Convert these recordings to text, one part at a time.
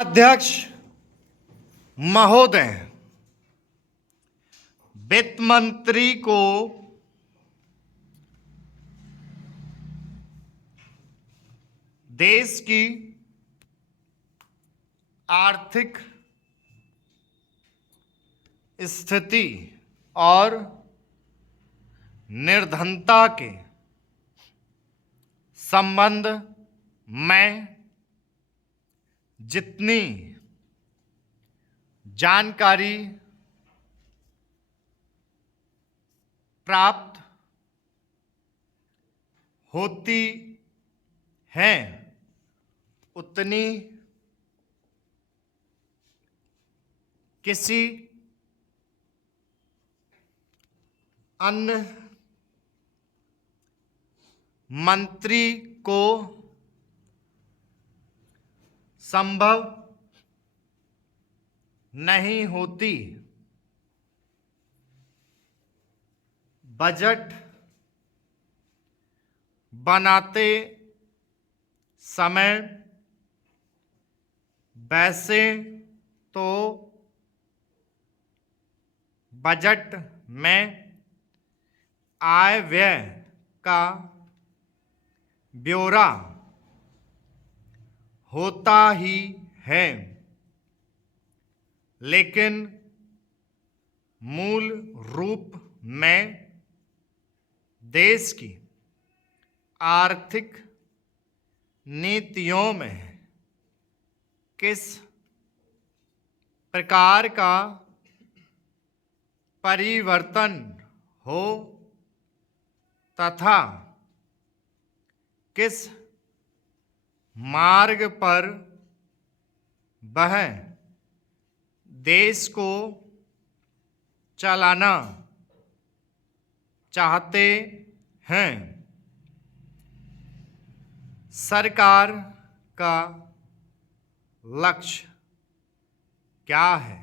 अध्यक्ष महोदय, वित्त मंत्री को देश की आर्थिक स्थिति और निर्धनता के संबंध में जितनी जानकारी प्राप्त होती है उतनी किसी अन्य मंत्री को संभव नहीं होती। बजट बनाते समय वैसे तो बजट में आय व्यय का ब्यौरा होता ही है, लेकिन मूल रूप में देश की आर्थिक नीतियों में किस प्रकार का परिवर्तन हो तथा किस मार्ग पर वह देश को चलाना चाहते हैं, सरकार का लक्ष्य क्या है।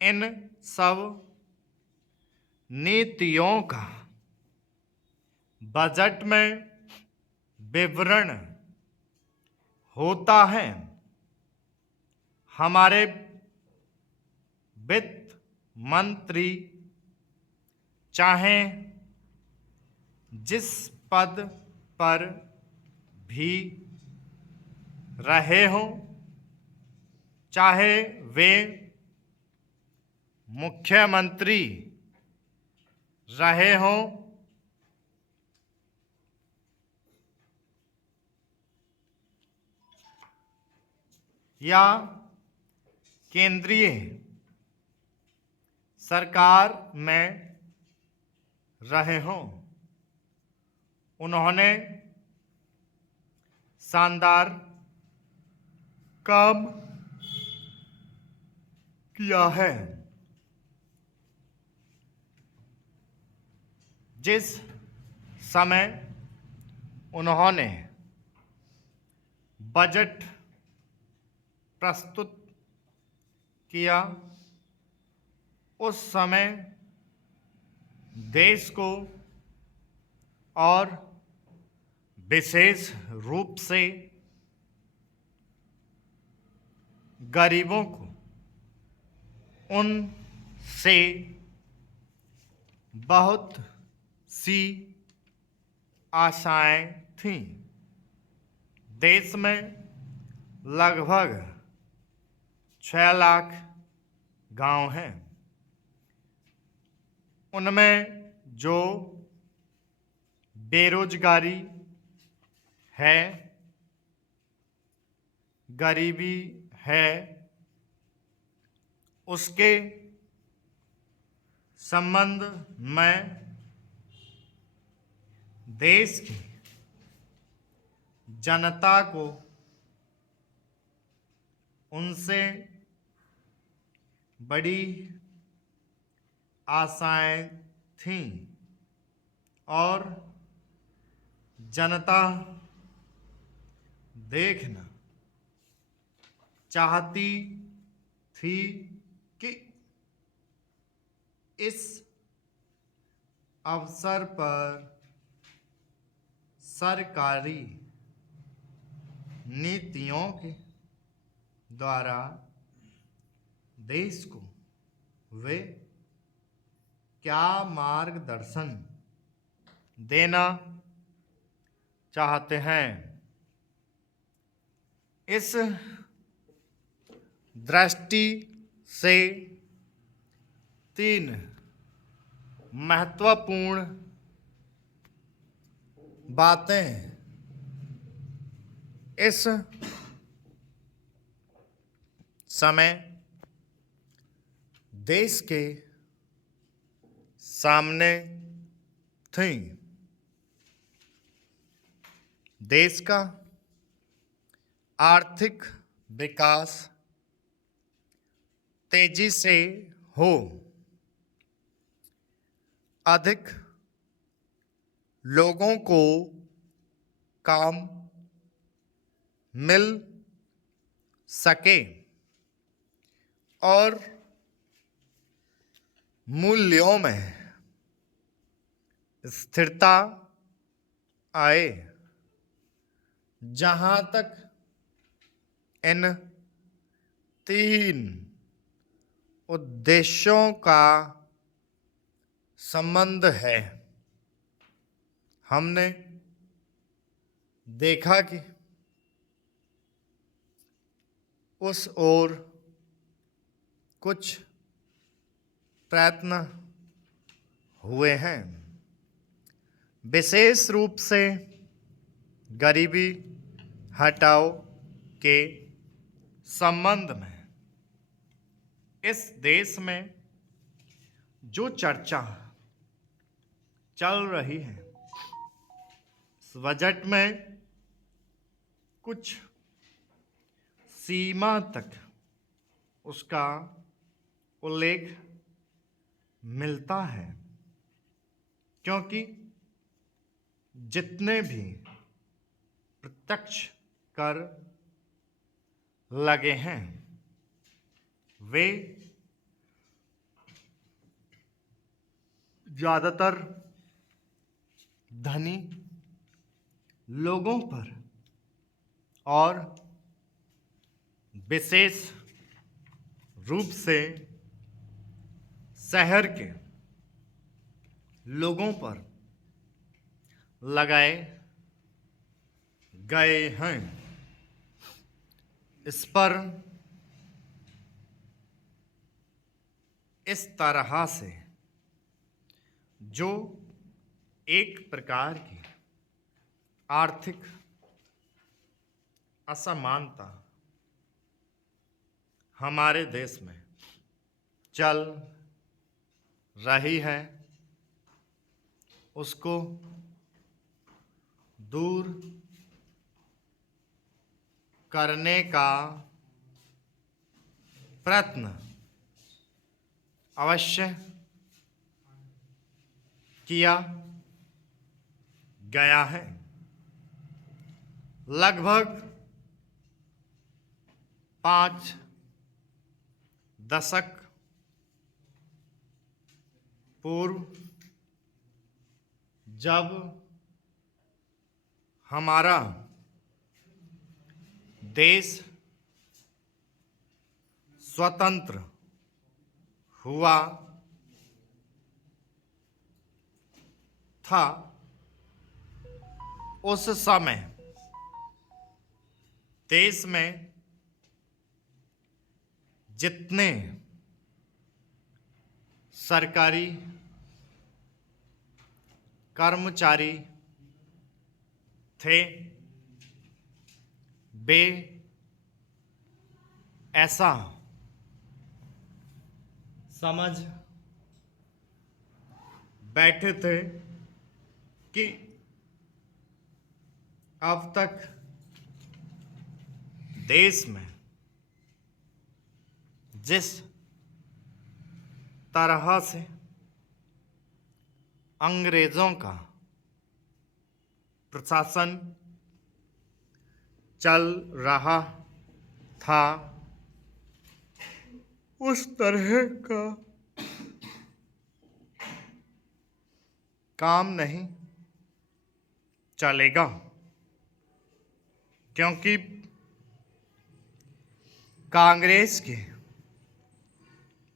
इन सब नीतियों का बजट में विवरण होता है। हमारे वित्त मंत्री चाहे जिस पद पर भी रहे हों, चाहे वे मुख्यमंत्री रहे हों या केंद्रीय सरकार में रहे हों, उन्होंने शानदार काम किया है। जिस समय उन्होंने बजट प्रस्तुत किया, उस समय देश को और विशेष रूप से गरीबों को उनसे बहुत सी आशाएं थीं। देश में लगभग 6 लाख गांव हैं। उनमें जो बेरोजगारी है, गरीबी है, उसके संबंध में देश की जनता को उनसे बड़ी आशाएं थीं और जनता देखना चाहती थी कि इस अवसर पर सरकारी नीतियों के द्वारा देश को वे क्या मार्गदर्शन देना चाहते हैं। इस दृष्टि से तीन महत्वपूर्ण बातें इस समय देश के सामने थी। देश का आर्थिक विकास तेजी से हो, अधिक लोगों को काम मिल सके और मूल्यों में स्थिरता आए। जहाँ तक इन तीन उद्देश्यों का संबंध है, हमने देखा कि उस ओर कुछ प्रयत्न हुए हैं, विशेष रूप से गरीबी हटाओ के संबंध में। इस देश में जो चर्चा चल रही है, इस बजट में कुछ सीमा तक उसका उल्लेख मिलता है, क्योंकि जितने भी प्रत्यक्ष कर लगे हैं वे ज़्यादातर धनी लोगों पर और विशेष रूप से शहर के लोगों पर लगाए गए हैं। इस पर इस तरह से जो एक प्रकार की आर्थिक असमानता हमारे देश में चल रही है, उसको दूर करने का प्रयत्न अवश्य किया गया है। लगभग 5 दशक पूर्व जब हमारा देश स्वतंत्र हुआ था, उस समय देश में जितने सरकारी कर्मचारी थे वे ऐसा समझ बैठे थे कि अब तक देश में जिस तरह से अंग्रेजों का प्रशासन चल रहा था, उस तरह का काम नहीं चलेगा, क्योंकि कांग्रेस के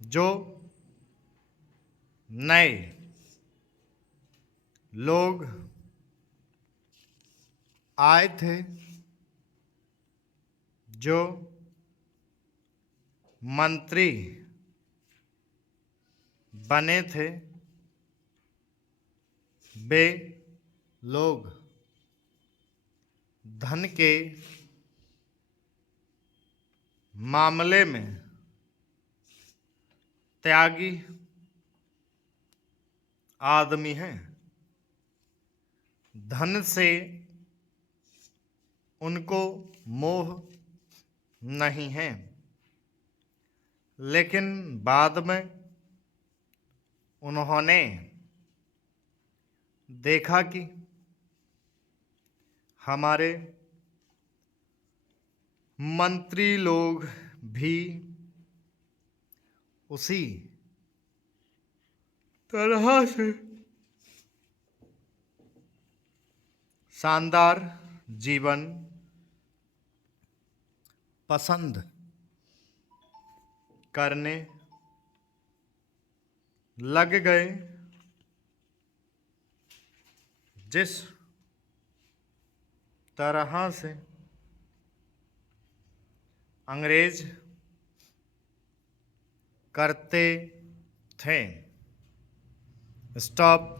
जो नए लोग आए थे, जो मंत्री बने थे, वे लोग धन के मामले में त्यागी आदमी हैं। धन से उनको मोह नहीं है, लेकिन बाद में उन्होंने देखा कि हमारे मंत्री लोग भी उसी तरह से शानदार जीवन पसंद करने लग गए, जिस तरह से अंग्रेज करते थे। स्टॉप।